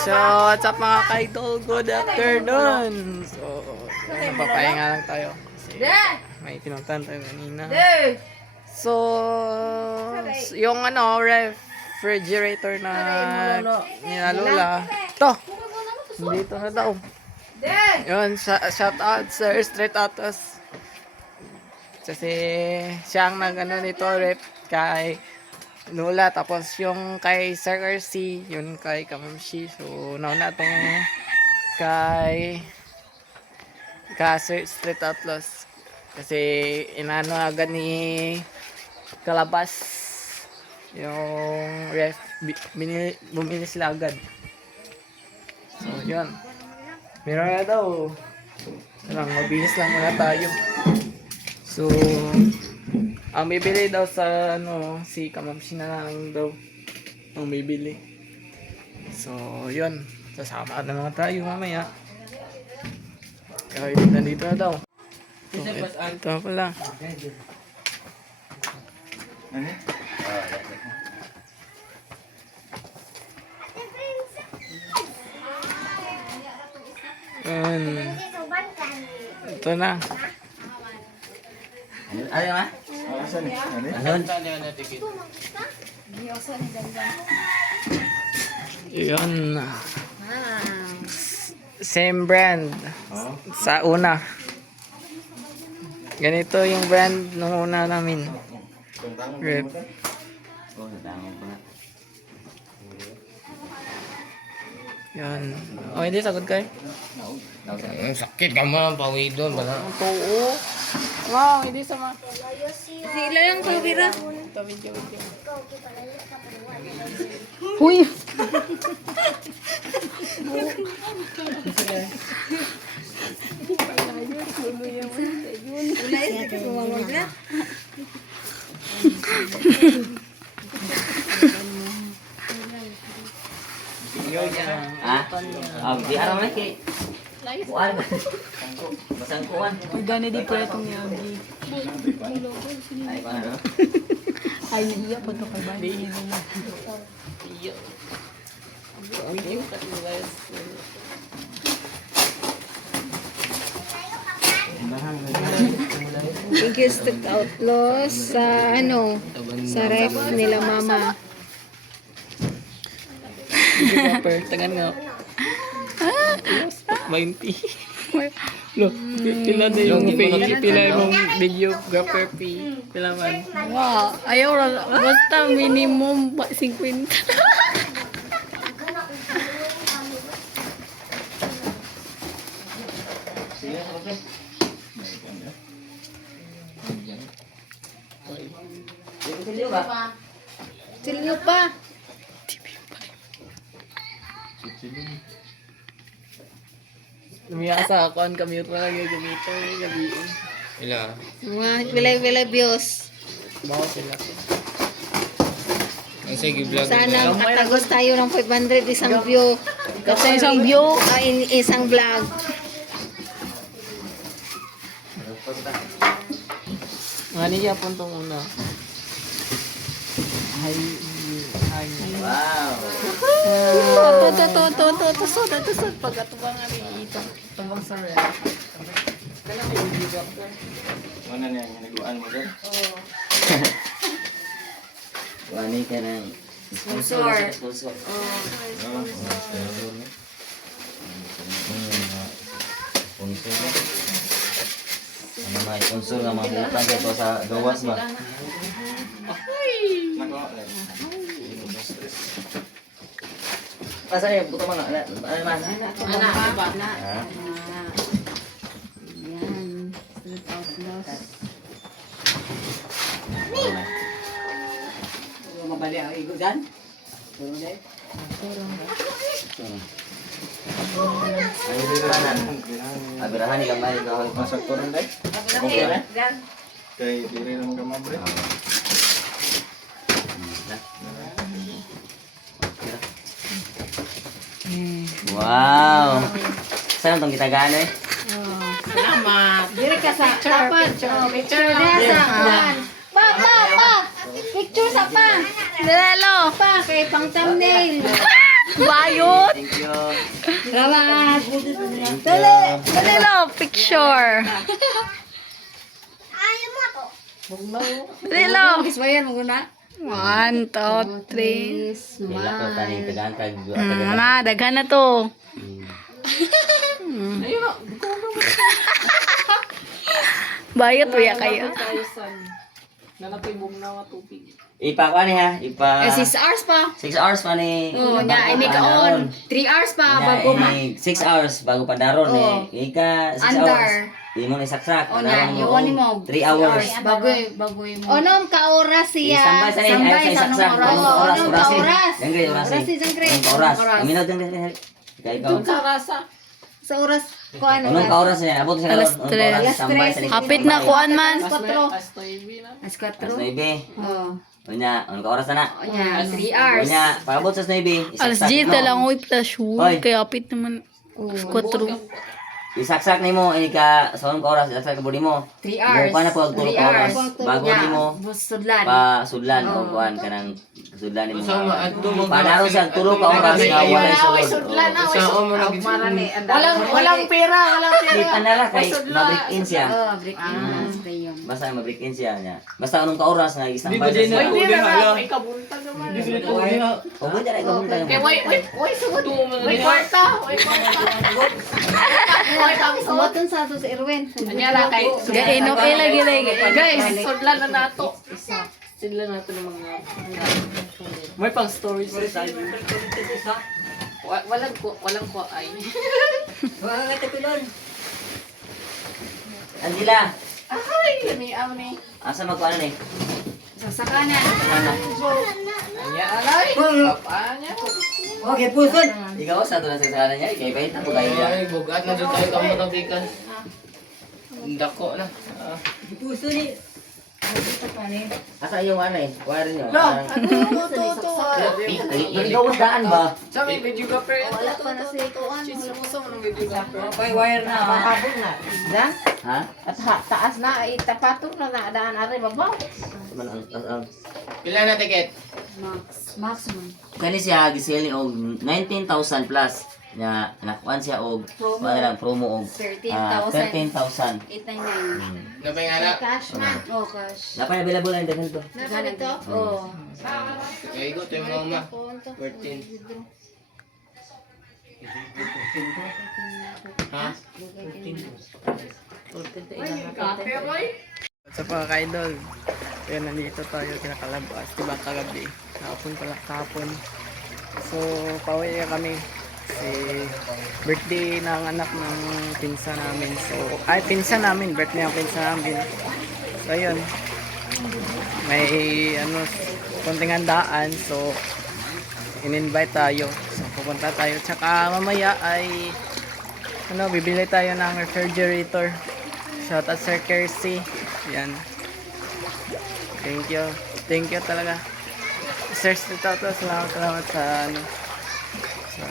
So, what's up mga ka-idol? Good afternoon. So, napapahinga lang tayo. Kasi may pinuntahan tayo kanina. So, yung refrigerator na ninalula. Ito! Dito na daw. Yun, shout out Sir Street Autos. Kasi siya ang nito rep kay Nula, tapos yung kay Sir RC, yun kay Kamamshi. So, nauna itong kay Sir Street Outlaws. Kasi inano agad ni Kalabas yung ref, bumili sila agad. So, yun. Meron na daw. Mabilis lang muna tayo. So, ang bibili daw sa si Kamamshi na lang daw ang bibili. So, yun. Sasama na mga tayo mamaya. Kahit nandito na daw. So, ito pala. Ito na. Ano nga? Yun. Same brand. Sa una. Ganito yung brand nung una namin. Rep. Yan. Oh, hindi sagot kayo. Sakit ka mo, pawi doon. Oo. Wow, hindi sama. Sila lang kabira. Ito, video. Huy! Di araw na kay. Kuan. Basang kuan. Gani di pala itong yagi. Ay, paano? Ay, iya po ito kay Bani. Iyo. Ang cute at nice. Thank you, Street Outlaws, sa sa ref nila mama. Gapper, tagan nga. 20. Look, pila na yung pila yung video gapper fee. Pila man. Wow, ayaw ra. Basta minimum 50. Silyo pa. Lumiyasa ako ang computer na gagamitin. Gabiin. Ila. Mga bilay views. Bawa sila. Ang sige vlog. Sana makatagos tayo ng 500 isang view. Kasi isang view, isang vlog. Nga niya puntong una. Hi. Wow. Tusod. Pagkatubang nga rin ito. Tubang sa red. Kailan may video gapper? Mana niya nagawan mo doon? Oo. Wani ka ng Sponsor. Sponsor. Ano may sponsor na mabutan dito sa gawas ba? Pasa yung buto mga ano man? Anak. Ha? Yan. Street Outlaws. Mabali ang igudan. Ay birahan. Abirahan ni gamay ka hol pasok ko rin dai. Kay diri naman ka mabre. Wow. Saan itong gitagaan eh? Salamat. Diri ka sa dapat. Picture na sa kuan. Pa. Picture sa pa. Lalo. Pa kay pang thumbnail. Bayot. Thank you. Salamat. Thank Dali, you. dali lang, picture. Dali lang. Kiswayan mo na. 1, 2, 3. Kailan ko kanin tagaan kag Na, daghan na to. Bayot uya kayo. Ipa ni ha, ipa 6 hours pa. 6 hours pa ni. Oh, nya ini ka on. 3 hours pa bago ma. 6 hours bago pa daron Oh. ni. Ika 6 Andar. hours. Imo ni saksak. Oh, nya, iwan mo. 3 hours. Bago mo. Onom ka oras siya. Istambay sa ni ay Sambay sa sa saksak. anong oras? Oras, Anong oras. oras? Dengre oras. Oras, dengre. Oras. Oras. Minut dengre. Ikaw ikaw. Sa oras ko ano Unong ka oras niya? Abot siya Alas unong tres. oras. Sambay sa ni. Hapit na kuan man. 4. Alas 4. 9. Oh. Unya, unong ka oras na na. Nya 3 hours. Unya, paabot sa 9. Alas 10 na lang uy plus Hoy. kaya hapit naman. 4. Isaksak nimo ini ka sa unong ka oras, isaksak ka budi mo. 3 hours. Mo pa na po 3 tulog ka oras. hours. Bago Nya, nimo Sudlan. pa sudlan o kuan kanang sudlan nimo. Padaro siya tulog ka oras nga wala sulod. Walang pera, Kita na lang kay mabrik in siya. Oh, break in. Stay yun. Basta mabrik in siya niya. Basta unong ka oras nga istambay sa siya. O mo dyan ay kamunta yung. Suwatan sa ato si Erwin. Gain, okay lagi lagi. Guys, sudlan na nato. Sudlan nato ng mga... May pang stories sa tayo. Walang ko ay. Walang katapilon. Angela, Ay, gani ni. asa magkuan ni? Sasakanan. Ano? Anya alay. Papanya. Okay, pusod. Ikaw sa to na sa sana niya, kay pahit na po kayo niya. Ay, bugat na doon tayo kamo kabikan. Dako na. Pusod ni. Asa yung ano eh? Wire niyo. to. Ikaw ang daan ba? Sa may video ka pre. Wala pa na si kuan. Chismoso ng video ka pre. Pay wire na. Makabog na. Dan? Ha? At taas na. Itapatok na daan are babaw. Man ang Pila na ticket? Maximum. kani siya gisil ni og 19,000 plus. Nya nakuan siya og wala lang promo og 13,000. 899. Napay nga na. Cash man. Oh, cash. Napay available na din to. Nasa dito? Oh. Kaya ikaw tayo mama. 14. Ha? Sa mga ka-idol, kaya nandito tayo kinakalabas, diba kagabi, kahapon pala, kahapon. So, pauwi na kami. Kasi birthday ng anak ng pinsa namin. So, ay pinsa namin, birthday ng pinsa namin. So, ayun. May ano, konting handaan. So, in-invite tayo. So, pupunta tayo. Tsaka mamaya ay ano, bibili tayo ng refrigerator. Shout out Sir Kersey. Yan. Thank you. Thank you talaga. Sir Stito, salamat sa ano, sa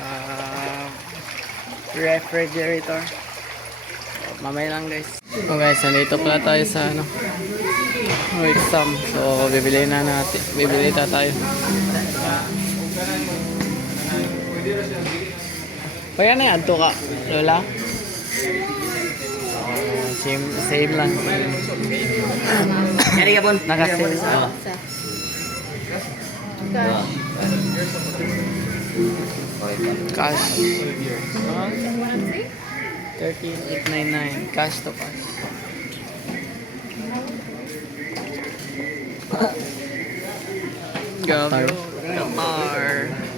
refrigerator. So, mamaya lang guys. So guys, nandito pala tayo sa ano, exam. So bibili na tayo. Kaya na yan, ka, Lola? Same lang. Kani ka bon? Naka-sale. Oo. Cash. 13,899. Cash to cash. Qatar.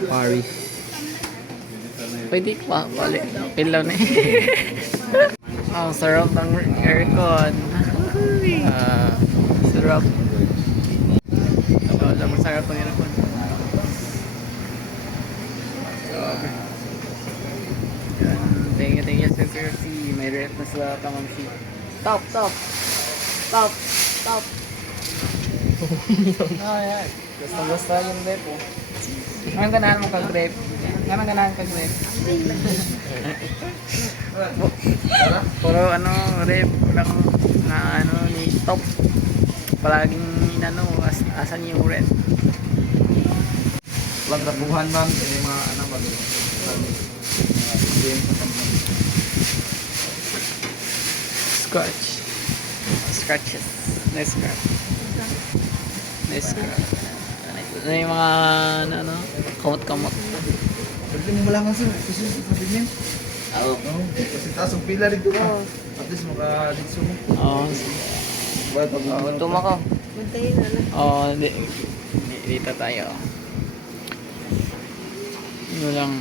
Paris. Pwede pa. Balik. Pilaw na eh. Ang sarap ng aircon. Sarap. So, masarap ang aircon. Thank you, Sir Percy. May ref na sa kamamsi. Top. Yan. Gusto yung ref oh. Anong ganahan mo kag-ref? Anong ganahan kag-ref? Puro ano, ref lang na ano ni top. Palaging inano, asan yung ref. trabuhan man, mga ano ba? Scratch. Scratches. Nice scratch. Nice scratch. Ano yung mga, ano, kamot-kamot. Pwede mo malangan sir, kasi sabi niya. Oo. Oo, kasi taas ang pila dito ka. At least maka-ditso mo. Oo. Tumako. Bantayin na lang. Oo, dito tayo. Ano lang.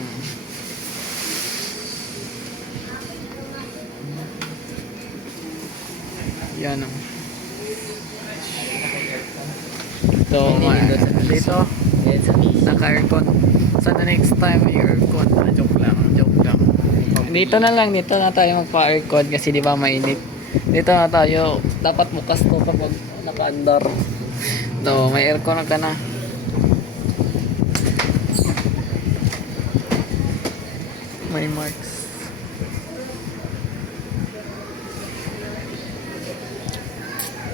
Yan o. Ito, dito. Yan sa piso. Naka-aircon. So the next time may aircon. Joke lang, joke lang. Dito na tayo magpa-aircon kasi di ba mainit. Dito na tayo. Dapat bukas to kapag naka-andar. So may aircon na ka na. May marks.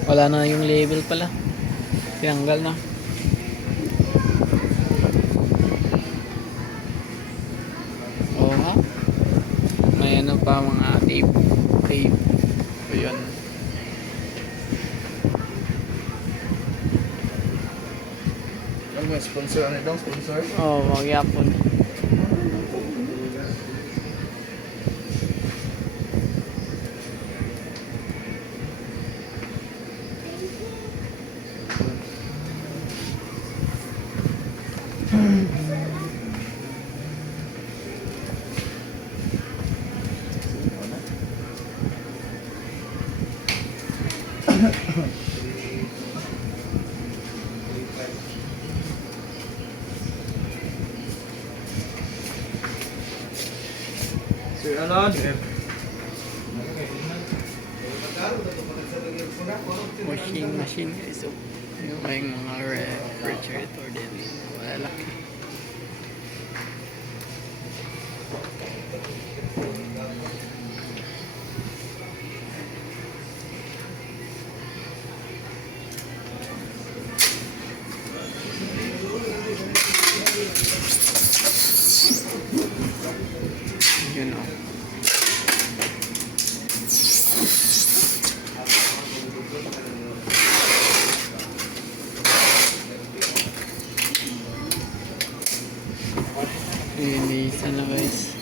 Wala na yung label pala. Tinanggal na. Oo nga. May ano pa mga tape. Tape. O yun. Ano may sponsor? Ano daw? Sponsor? Oo, magyapon. Sir Alan. Washing machine guys. So, yung mga refrigerator din. Malaki. Yun o. Linisan na guys.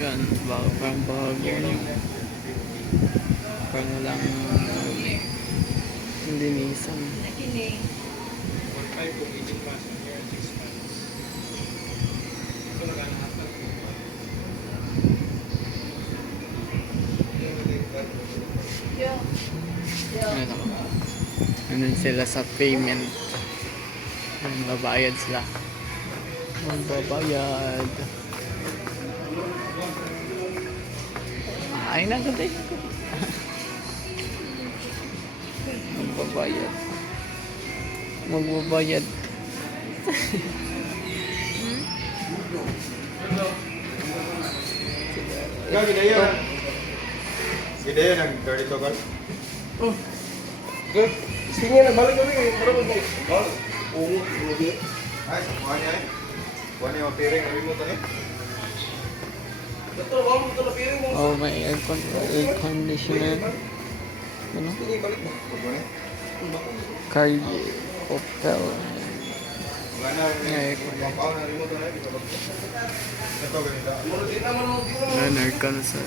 Yan, parang bagyo niyo. Parang walang linisan. Ano? Ano sila sa payment. Magbabayad sila. Magbabayad. Ay, nagantay. Magbabayad. Magbabayad. Ikaw, gidaya. Gidaya ng 30 tokal. Oh. Good. Sige na, balik kami. Para mo balik. Balik. Oo, hindi. Ay, kuha niya eh. Kuha niya yung piring. Sabi mo ito eh. Ito, wala mo ito na piring mo. Oh, may air conditioner. Ano? Sige, balik mo. Kuha niya. Cardi. Hotel. Wala na. Papaw na remote na eh. Ito, ganito. Ayan, air con sa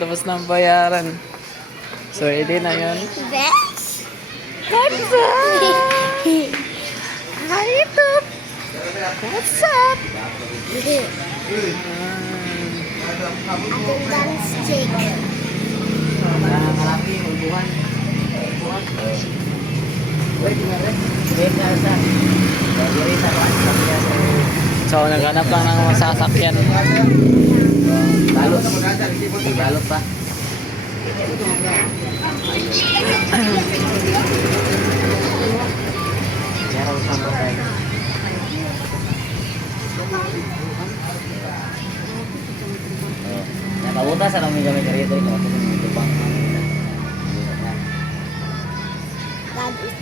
tapos na ang bayaran. So, edi na yun. Best! Hansa! Hi, YouTube! What's up? Akong dance chick. Malaki yung buwan. Wait, nga rin. Wait, nga rin. So, naghanap lang ng masasakyan. Balot. Balot pa. Nakabutas ang mga gamit rito ito.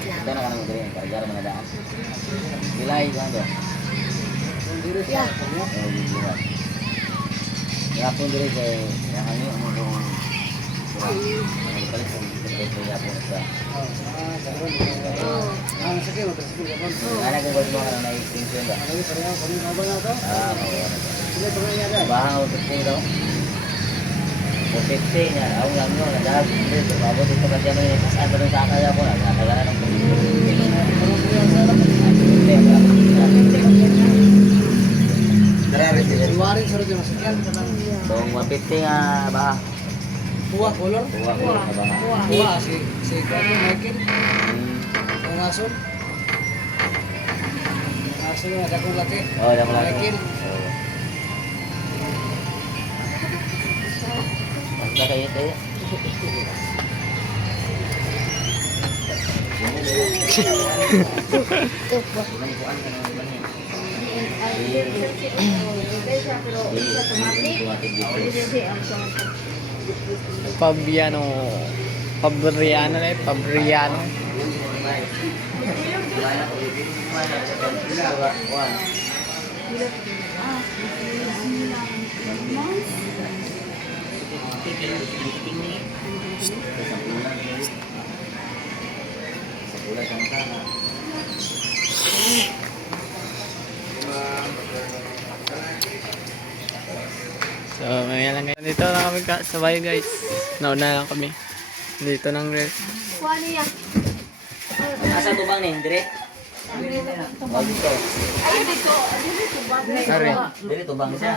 Ito na ka naman rin. Karagara mga daan. Bilay ko ano? Ya pun diri kay yang ano mo kung balik sa dito ya po sa. Ana ko gusto nga na extension ba. Bahaw to po daw. Popete niya, ako lang yun, nagdahag dito, babot dito kasi ano yung saan doon sa akaya po, nagkagalan ng Dong 150 nga baha. Buwak, kolor. Buwa nga baha. Buwak, si Kano, Michael. Ang ason. Ang ason yung ada kong laki. Oh, dah mulai. Michael. Basta kayo tayo. Fabiano. Fabriano na eh. Fabriano. So, may lang guys. Dito lang kami sabay guys. Nauna lang kami. Dito nang rest. Asa to bang ni dire? Oh, dito. Sorry. Dire to bang siya.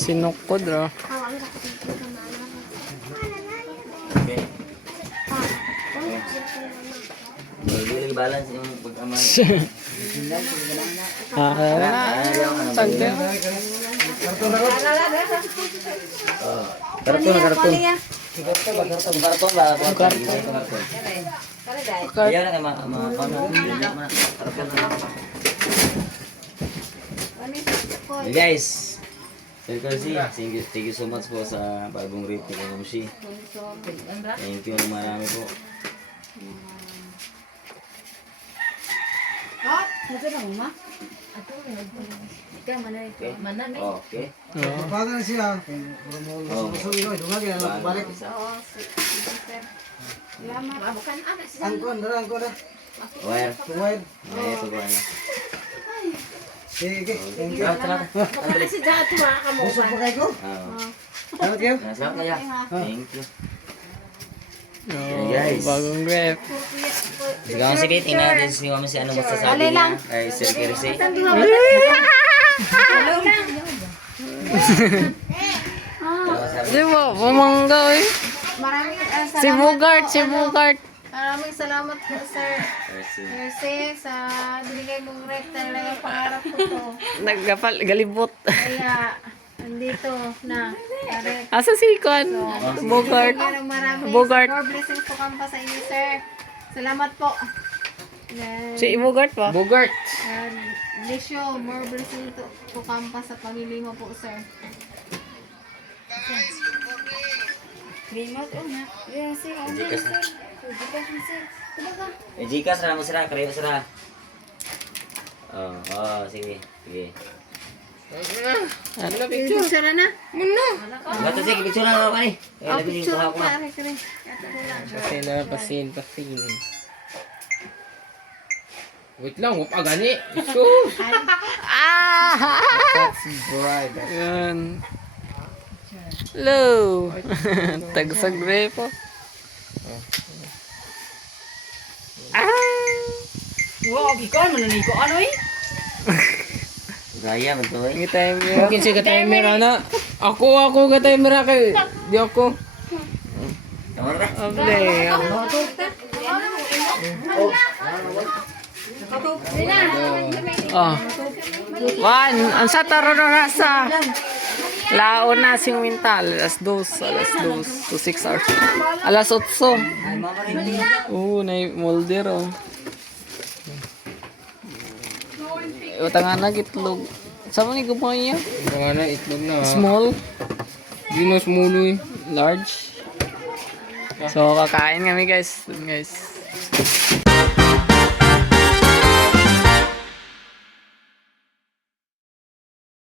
Sinukod ra. Okay. Hindi lagi balance yung pag-aman. Tagte. Karton. Karton ba? Ayaw na kayo mga Hey guys, thank you so much po sa bagong rate ni Kamushi. Thank you marami po. Okay. Paano siya? Angkon na. Wire. Wire, subuhan niya. Sige, thank you. Gusto po kayo ko? Salamat kayo. Salamat kaya. Thank you. Oh, guys. bagong rep. Sige ako sige, tingnan natin si Mama si ano masasabi niya. Ay, Sir Kirsi. Di ba? Pumangga eh. Maraming Si Bugart. Maraming salamat po, Sir Kirsi. Jose, sa binigay mong rep. Talagang pangarap ko to. Galibot. Kaya, andito na. Asa si Kwan? Bugart. Maraming Bogart. more blessings po kampa sa inyo, Sir. Salamat po. And, Si Bugart pa? Bugart. bless you. More blessings po kampa sa pamilya mo po, Sir. Remote, na. Yes, sir. Gcash na. Gcash, sir. Talaga. Gcash na mo sila, karayo sila. Oh, sige. Ano Picture na na. Bato sige, picture lang ako ni. Oh, Lagi picture ko pa. ako. Kare. Kasi na pasin. Wait lang, wap agani. Sus. That's bright. Yan. Hello. Tagsag po. Gaya man to eh. Hindi tayo meron. Kinsa ka timer ana? Ako ka timer kay di ako. Tama na. Able. Oh. One. Ang sa taro na rasa. Laon na sing wintal. Alas 2. Alas 2. To 6 hours. Alas 8. Na molder oh. Utangan na gitlog. Sama ni gumay niya? Nga na itlog na. Small, Dinos muloy. large. So kakain kami guys. Guys.